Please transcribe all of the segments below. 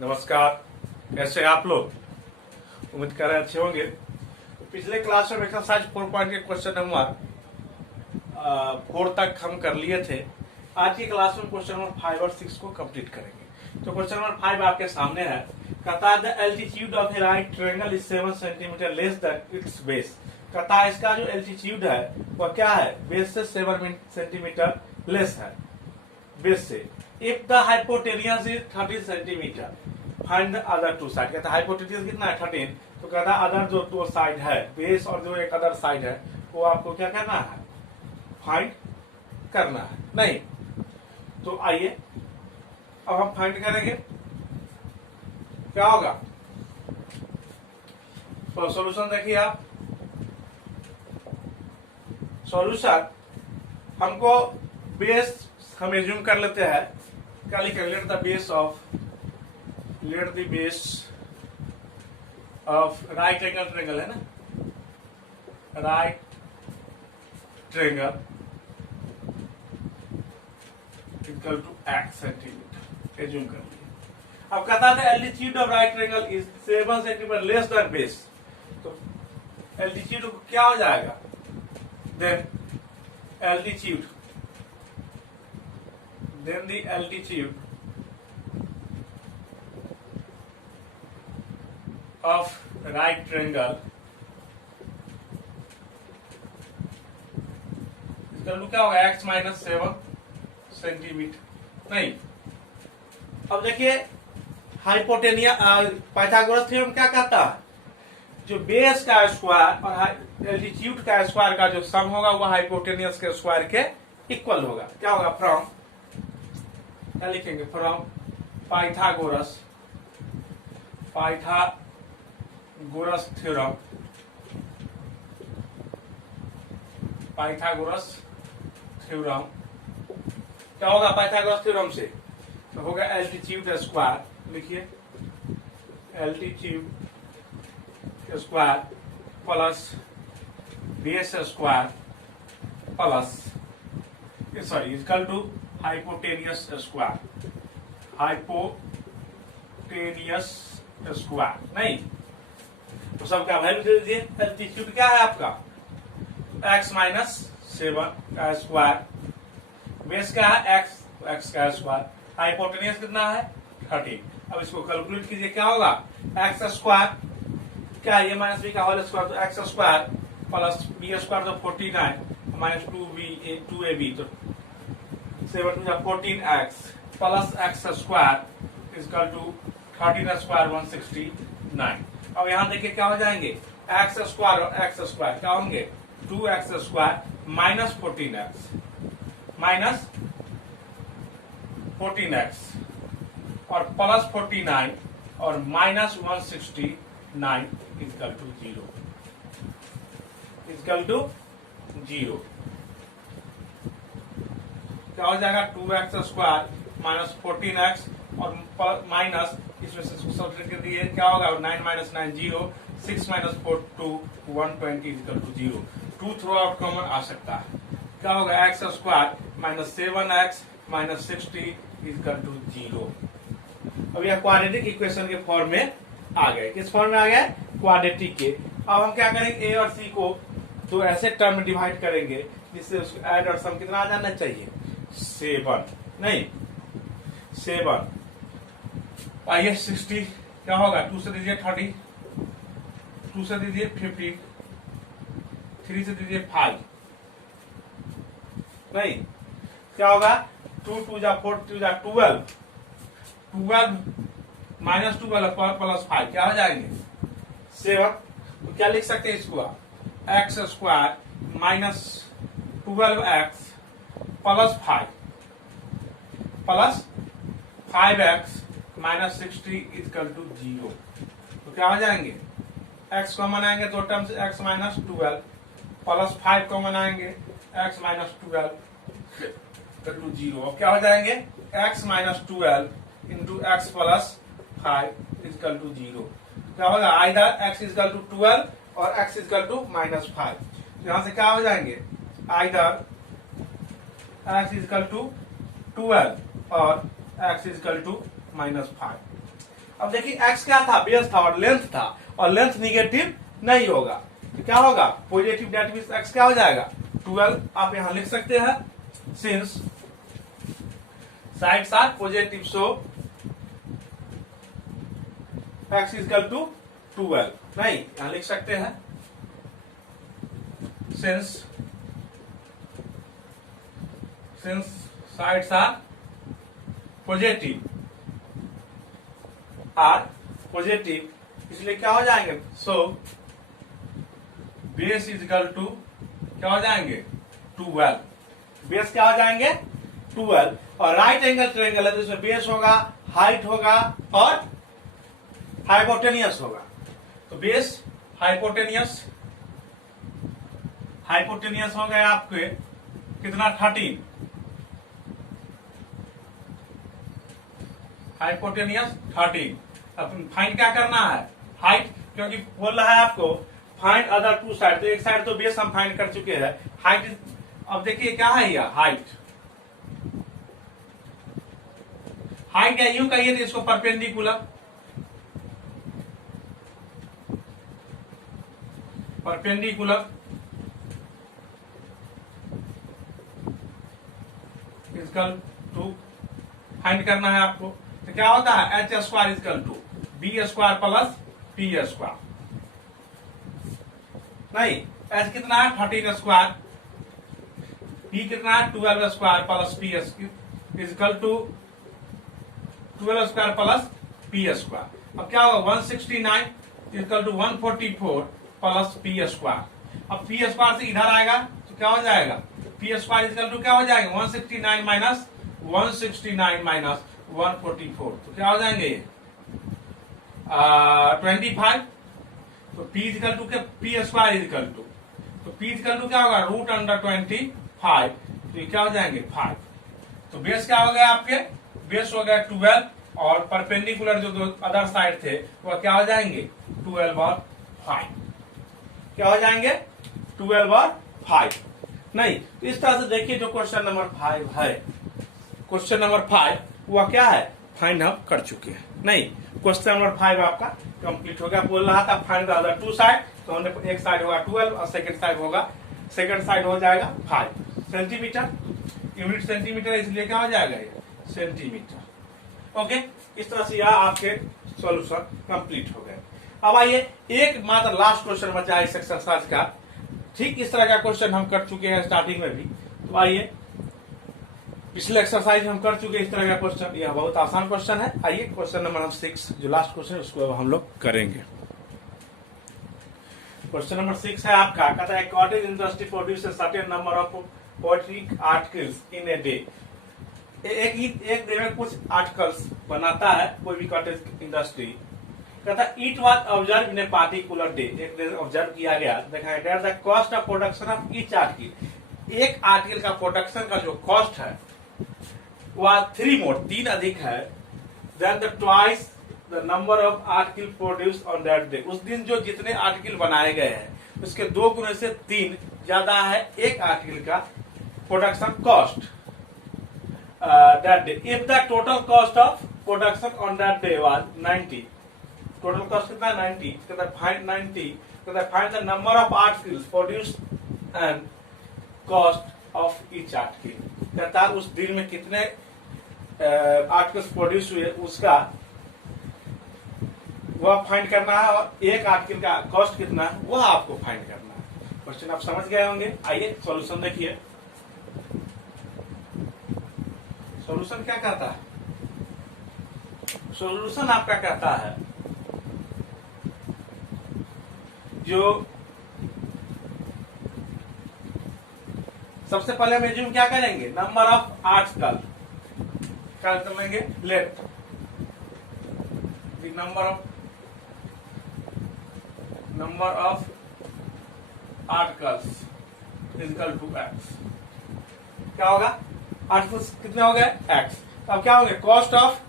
नमस्कार। कैसे हैं आप लोग? उम्मीद कर रहे अच्छे होंगे। पिछले क्लास में एक्सरसाइज 4 पॉइंट के क्वेश्चन नंबर 4 तक हम कर लिए थे। आज की क्लास में क्वेश्चन नंबर 5 और 6 को कंप्लीट करेंगे। तो क्वेश्चन नंबर 5 आपके सामने है। कहता है the altitude of A right triangle is 7 centimetre less then it's base. कहता है इसका जो एल्टीट्यूड है वह क्या है? बेस से 7 सेंटीमीटर लेस है, बेस से। If the hypotenuse is 13 centimetre find the other two side. कहता है हाइपोटेनियस कितना है? 13। तो कहता है अदर जो दो साइड है, बेस और जो एक अदर साइड है, वो आपको क्या करना है? फाइंड करना है। नहीं तो आइए अब हम फाइंड करेंगे। क्या होगा? तो सॉल्यूशन देखिए आप। सॉल्यूशन हमको बेस हम एज्यूम कर लेते हैं। क्या लिखेंगे? Let the base of right angle triangle है ना, right triangle equal to x centimetre assume कर लिया। अब कहता है altitude of right triangle is 7 centimetre less than base. तो एल्टीट्यूड क्या हो जाएगा? Then the altitude of right triangle इसका क्या होगा? x minus 7 centimetre. नहीं, अब देखिए हाइपोटेनिया पाइथागोरस थ्योरम क्या कहता है? जो बेस का स्क्वायर और एल्टीट्यूड का स्क्वायर का जो सम होगा वह हाइपोटेनियस के स्क्वायर के इक्वल होगा। क्या होगा? फ्रॉम क्या लिखेंगे? फ्रॉम पाइथागोरस थ्योरम, क्या होगा पाइथागोरस थ्योरम से? तो होगा एल्टीट्यूड स्क्वायर। लिखिए altitude square plus base square plus equal to hypotenuse square. नहीं तो सबका वैल्यू दे दीजिए। एल्टीट्यूड क्या है आपका? x माइनस 7 का स्क्वायर। बेस क्या है? x का स्क्वायर। हाइपोटेनियस कितना है? 13। अब इसको कैलकुलेट कीजिए। क्या होगा? x स्क्वायर क्या है? ये माइनस बी का होल स्क्वायर, तो x square plus b square तो 49 माइनस 2ab तो 7 to 14x plus x square equal to 13 square 169। अब यहाँ देखिए क्या हो जाएंगे? x स्क्वायर और x स्क्वायर क्या होंगे? 2x स्क्वायर माइनस 14x और प्लस 49 और माइनस 169 इक्वल टू 0। क्या हो जाएगा? 2x स्क्वायर माइनस 14x और माइनस इसमें से सब्ट्रैक्ट दिए क्या होगा? 9 minus 9 0, 6 minus 4 2, 120 equal to 0। 2 throw out common आ सकता है। क्या होगा? x square minus 7x minus 60 equal to 0। अब यह क्वाड्रेटिक इक्वेशन के फॉर्म में आ गए। किस फॉर्म में आ गए? क्वाड्रेटिक के। अब हम क्या करेंगे? a और c को दो ऐसे टर्म में डिवाइड करेंगे जिससे उसको ऐड और सम कितना आ जाना चाहिए? 7। नहीं 7 आइए 60 क्या होगा? 2 से दीजिए 30, 2 से दीजिए 15, 3 से दीजिए 5। नहीं क्या होगा? 2 2 जा 4 2 जा 12 माइनस 12 प्लस 5 क्या हो जाएंगे? 7। तो क्या लिख सकते हैं इसको? x square minus 12x plus 5x minus 60 equal to 0। तो क्या हो जाएंगे? x कॉमन आएंगे दो टर्म से, x माइनस 12 प्लस 5 कॉमन आएंगे, x माइनस 12 इक्वल टू 0। अब क्या हो जाएंगे? x minus 12 into x plus 5 equal to 0। क्या होगा? आइदर x इक्वल टू 12 और x इक्वल टू माइनस 5। यहां से क्या हो जाएंगे? आइदर x इक्वल टू 12 और x इक्वल टू -5। अब देखिए x क्या था, बेस था और लेंथ था, और लेंथ निगेटिव नहीं होगा तो क्या होगा, पॉजिटिव, दैट मींस x क्या हो जाएगा 12। आप यहां लिख सकते हैं since sides are positive so x equal to 12, नहीं यहां लिख सकते हैं सिंस sides are positive, इसलिए क्या हो जाएंगे, so base is equal to क्या हो जाएंगे 12, बेस क्या हो जाएंगे 12, और राइट एंगल ट्रायंगल है तो इसमें बेस होगा, हाइट होगा और हाइपोटेनियस होगा। तो बेस हाइपोटेनियस हो गए आपके कितना 13, हाइपोटेनियस 13। अब फाइंड क्या करना है, हाइट, क्योंकि बोल रहा है आपको फाइंड अदर टू साइड, तो एक साइड तो बेस हम फाइंड कर चुके हैं, हाइट। अब देखिए क्या है यह हाइट या यूं कहिए तो इसको परपेंडिकुलर इक्वल टू फाइंड करना है आपको, तो क्या होता है h square equal to b square plus p square, नहीं एच कितना है 13 स्क्वायर, पी कितना है 12 square plus p equal to 12 square plus p square. अब क्या होगा 169 equal to 144 plus p square. अब पी स्क्वायर से इधर आएगा तो क्या हो जाएगा, पी स्क्वायर इक्वल टू क्या हो जाएगा 169 माइनस 144, तो क्या हो जाएंगे 25। तो पी इक्वल टू क्या, पी स्क्वायर इक्वल टू, तो पी इक्वल टू क्या होगा √25, तो ये क्या हो जाएंगे 5। तो बेस क्या हो गया आपके, बेस हो गया 12, और परपेंडिकुलर जो दो अदर साइड थे वह क्या हो जाएंगे 12 और 5, क्या हो जाएंगे 12 और 5। नहीं तो इस तरह से देखिए जो क्वेश्चन नंबर 5 है, क्वेश्चन नंबर 5 वह क्या है फाइंड हम कर चुके हैं। नहीं क्वेश्चन नंबर 5 आपका कंप्लीट हो गया। बोल रहा था find the other two side, तो हमने एक साइड होगा 12 और सेकंड साइड हो जाएगा 5 सेंटीमीटर, यूनिट सेंटीमीटर, इसलिए क्या हो जाएगा ये सेंटीमीटर। ओके, इस तरह से यह आपके सॉल्यूशन कंप्लीट हो गए। अब आइए एक मात्र लास्ट क्वेश्चन बचा है इस एक्सरसाइज का। ठीक इस तरह का क्वेश्चन हम कर चुके हैं स्टार्टिंग में भी, तो आइए पिछले एक्सरसाइज हम कर चुके इस तरह का क्वेश्चन, यह बहुत आसान क्वेश्चन है। आइए क्वेश्चन नंबर 6 जो लास्ट क्वेश्चन है उसको अब हम लोग करेंगे। क्वेश्चन नंबर 6 है आपका, कहता है cottage industry produce certain number of poetry articles in a day. एक डे में कुछ आर्टिकल्स बनाता है कोई भी कॉटेज इंडस्ट्री। कहता है it was observe in a particular day, एक डे ऑब्जर्व किया गया, देखा that the cost of production of each article, एक आर्टिकल का प्रोडक्शन का जो कॉस्ट है वह 3 मोर 3 अधिक है than the twice the number of article produce on that day. उस दिन जो जितने आर्टिकल बनाए गए हैं उसके 2 गुने से 3 ज्यादा है एक आर्टिकल का production cost that day. If the total cost of production on that day was 90, total cost कितना 90, find 90, find the number of articles produce and cost of each article. कहता है उस दिन में कितने आर्टिकल्स प्रोड्यूस हुए उसका वह फाइंड करना है, और एक आर्टिकल का कॉस्ट कितना है वह आपको फाइंड करना है। क्वेश्चन आप समझ गए होंगे। आइए सॉल्यूशन देखिए। सॉल्यूशन क्या कहता है, सॉल्यूशन आपका कहता है जो सबसे पहले हम एज्यूम क्या करेंगे, नंबर ऑफ आर्टिकल क्या कर लेंगे, let the number of articles equal to x. क्या होगा, आर्टिकल्स कितने हो गए एक्स, अब क्या होंगे कॉस्ट ऑफ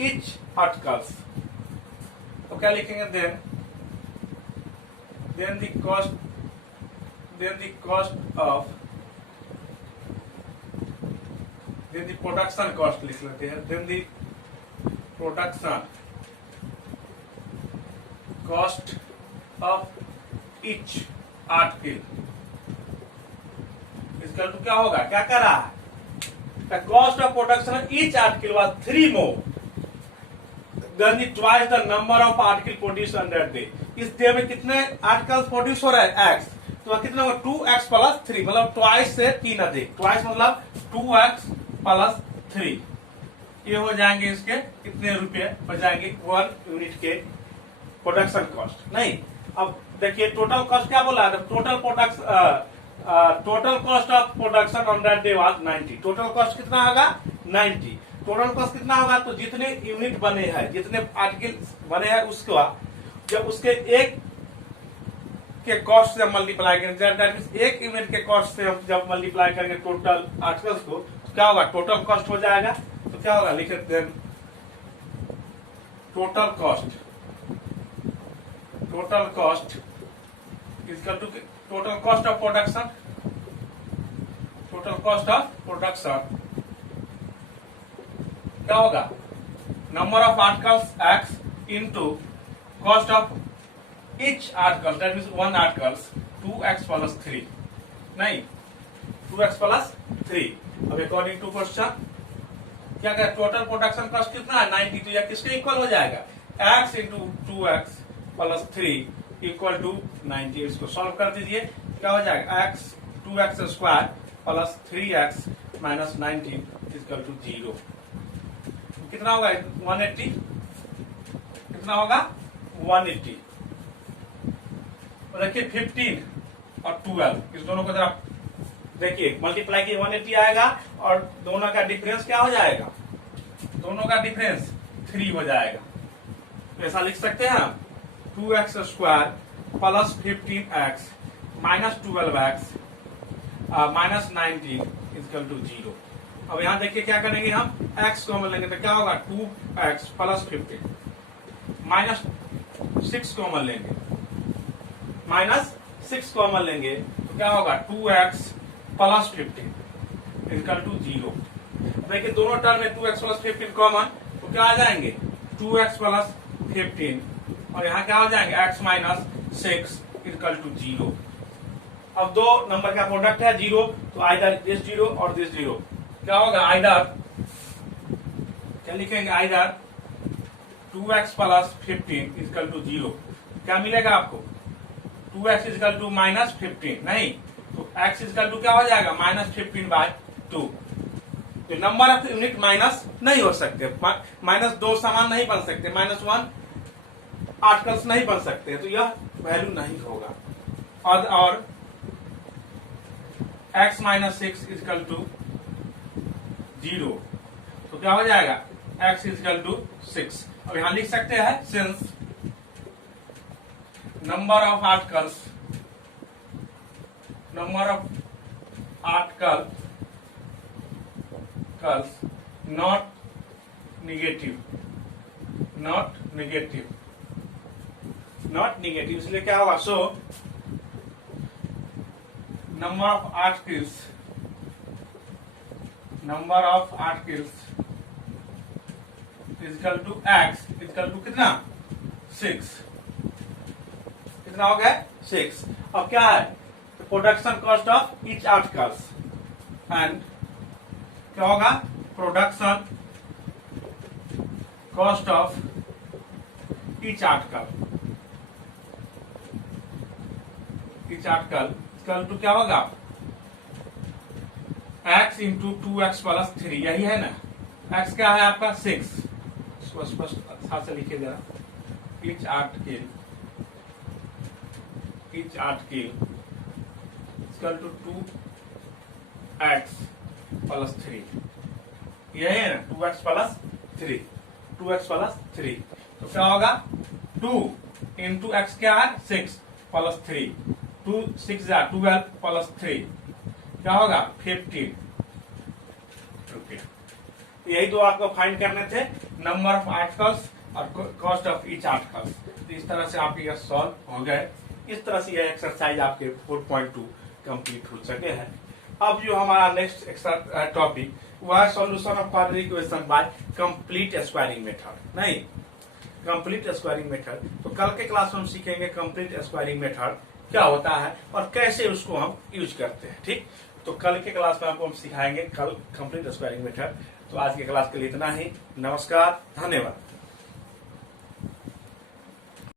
ईच आर्टिकल्स, तो क्या लिखेंगे then the cost of then the production cost लिख लेते हैं, then the production cost of each article इसका तो क्या होगा, क्या कर रहा है, the cost of production of each article was 3 more than twice the number of article produced on that day। इस डे में कितने आर्टिकल्स प्रोड्यूस हो रहे हैं, एक्स, तो कितना होगा 2x प्लस 3, मतलब ट्वाइस से 3 अधिक, ट्वाइस मतलब 2x प्लस 3, ये हो जाएंगे इसके कितने रुपए हो जाएंगे 1 यूनिट के प्रोडक्शन कॉस्ट। नहीं, अब देखिए टोटल कॉस्ट क्या बोला है, total cost of production on that day was 90। Total cost कितना होगा 90। टोटल कॉस्ट कितना होगा, तो जितने यूनिट बने हैं, जितने आर्टिकल बने हैं उसका जब उसके एक के कॉस्ट से मल्टीप्लाई करेंगे, एक यूनिट के कॉस्ट से हम जब मल्टीप्लाई करेंगे टोटल आर्टिकल्स को, तो क्या होगा टोटल कॉस्ट हो जाएगा। तो क्या होगा, लिख देते हैं total cost equal to total cost of production, क्या होगा number of articles x into cost of each article, that means 1 articles 2x plus 3, नहीं 2x प्लस 3। अब अकॉर्डिंग टू क्वेश्चन क्या करें, टोटल प्रोडक्शन कॉस्ट कितना है 90, तो यह किसके इक्वल हो जाएगा, x into 2x plus 3 equal to 90। इसको सॉल्व कर दीजिए, क्या हो जाएगा x 2x square plus 3x minus 19 equal to 0। कितना होगा 180, कितना होगा 180। और देखिए 15 और 12 इस दोनों को जरा देखिए मल्टीप्लाई किए 180 आएगा और दोनों का डिफरेंस क्या हो जाएगा, दोनों का डिफरेंस 3 हो जाएगा। तो ऐसा लिख सकते हैं हम 2x square plus 15x minus 12x minus 19 equal to 0। अब यहां देखिए क्या करेंगे हम, x कॉमन लेंगे तो क्या होगा 2x प्लस 15 माइनस 6 कॉमन लेंगे, तो क्या होगा 2x प्लस 15 इक्वल टू 0। देखिए दोनों टर्म में 2x प्लस 15 कॉमन, तो क्या आ जाएंगे 2x प्लस 15 और यहाँ क्या हो जाएंगे x माइनस 6 इक्वल टू 0। अब दो नंबर का प्रोडक्ट है 0, तो आइदर दिस 0 और दिस 0, क्या होगा आइदर, क्या लिखेंगे either 2x plus 15 equal to 0। क्या मिलेगा आपको 2x इक्वल टू माइनस 15, नहीं तो x इक्वल टू क्या हो जाएगा माइनस 15/2। तो नंबर ऑफ यूनिट माइनस नहीं हो सकते, माइनस 2 समान नहीं बन सकते, -1 आर्टिकल्स नहीं बन सकते, तो यह वैल्यू नहीं होगा। और x माइनस 6 इक्वल टू 0, तो क्या हो जाएगा x इक्वल टू 6। अब यहां लिख सकते हैं since number of articles not negative, इसलिए क्या होगा, so number of articles equal to x equal to कितना 6, कितना हो गया 6। अब क्या है production cost of each articles and क्या होगा production cost of each article equal to क्या होगा x इंटू 2x प्लस 3, यही है ना, x क्या है आपका 6, स्पष्ट साथ से लिखिए जरा, each article equal to 2x plus 3, यही है ना 2x प्लस 3, तो क्या होगा 2 इंटू x क्या है 6 प्लस 3, 2 6 12 प्लस 3 क्या होगा 15 रुपया। यही दो आपको फाइंड करने थे, नंबर ऑफ आर्टिकल्स और कॉस्ट ऑफ ईच आर्टिकल्स। तो इस तरह से आपके यह सॉल्व हो गए। इस तरह से यह एक्सरसाइज आपके 4.2 कंप्लीट हो सके हैं। अब जो हमारा नेक्स्ट टॉपिक वह है solution of quadratic equation by complete squaring method. नहीं, कंप्लीट स्क्वायरिंग मेथड। तो कल के क्लास में हम सीखेंगे कंप्लीट स्क्वायरिंग मेथड क्या होता है और कैसे उसको हम यूज करते हैं। ठीक, तो कल के क्लास में आपको हम सिखाएंगे कल कंप्लीट स्क्वायरिंग मेथड। तो आज के क्लास के लिए इतना ही। नमस्कार, धन्यवाद।